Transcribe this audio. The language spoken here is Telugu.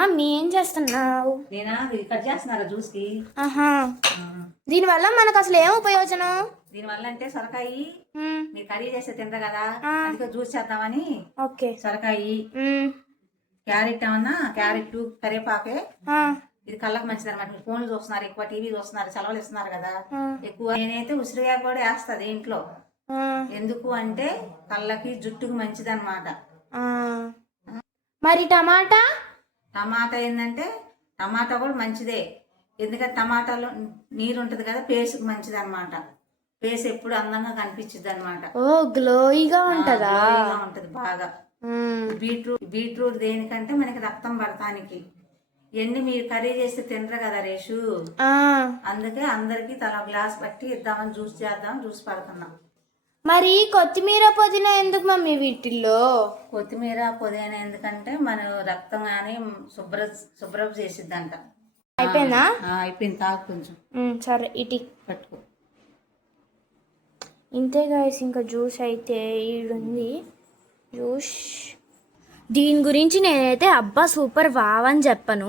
మమ్మీ ఏం చేస్తున్నావు? నేనా ఇది కట్ చేస్తున్నారా జ్యూస్ కి. ఆహా, దీనివల్ల మనకు అసలు ఏం ఉపయోజనం? దీనివల్ల అంటే సొరకాయ మ్మ్. మీరు కర్రీ చేస్తే తింటారు కదా, అందుకే జ్యూస్ చేద్దామని. ఓకే. సొరకాయ, క్యారెట్ ఏమన్నా, క్యారెట్ కరివేపాకే. ఇది కళ్ళకు మంచిది అనమాట. మీరు ఫోన్లు చూస్తున్నారు, ఎక్కువ టీవీ చూస్తున్నారు, సెలవులు ఇస్తున్నారు కదా ఎక్కువ. నేనైతే ఉసిరికాయ కూడా వేస్తుంది ఇంట్లో. ఎందుకు అంటే కళ్ళకి జుట్టుకు మంచిది అనమాట. మరి టమాటా? టమాటా ఏంటంటే టమాటా కూడా మంచిదే. ఎందుకంటే టమాటాలో నీరు ఉంటది కదా, ఫేస్కి మంచిది అనమాట. ఫేస్ ఎప్పుడు అందంగా కనిపించింది అనమాట. ఓ, గ్లోయిగా ఉంటదా? ఉంటది బాగా. బీట్రూట్ దేనికంటే మనకి రక్తం పడటానికి. ఇవన్నీ మీరు కర్రీ చేస్తే తినరు కదా రేషు, అందుకే అందరికి తల గ్లాస్ పట్టి ఇద్దామని జ్యూస్ చేద్దామని జ్యూస్ పడుతున్నాం. మరి కొత్తిమీర పుదీనా ఎందుకు మమ్మీ వీటిల్లో? కొత్తిమీర పుదీనా ఎందుకంటే మన రక్తం కానీ శుభ్రం చేసిద్దంట. అయిపోయిందా? అయిపోయింది. తాగు కొంచెం. సరే, ఇటీ పట్టుకో. ఇంతే గాయస్, ఇంకా జ్యూస్ అయితే ఈడుంది జ్యూస్. దీని గురించి నేనైతే అబ్బా సూపర్ వావ్ అని చెప్పను.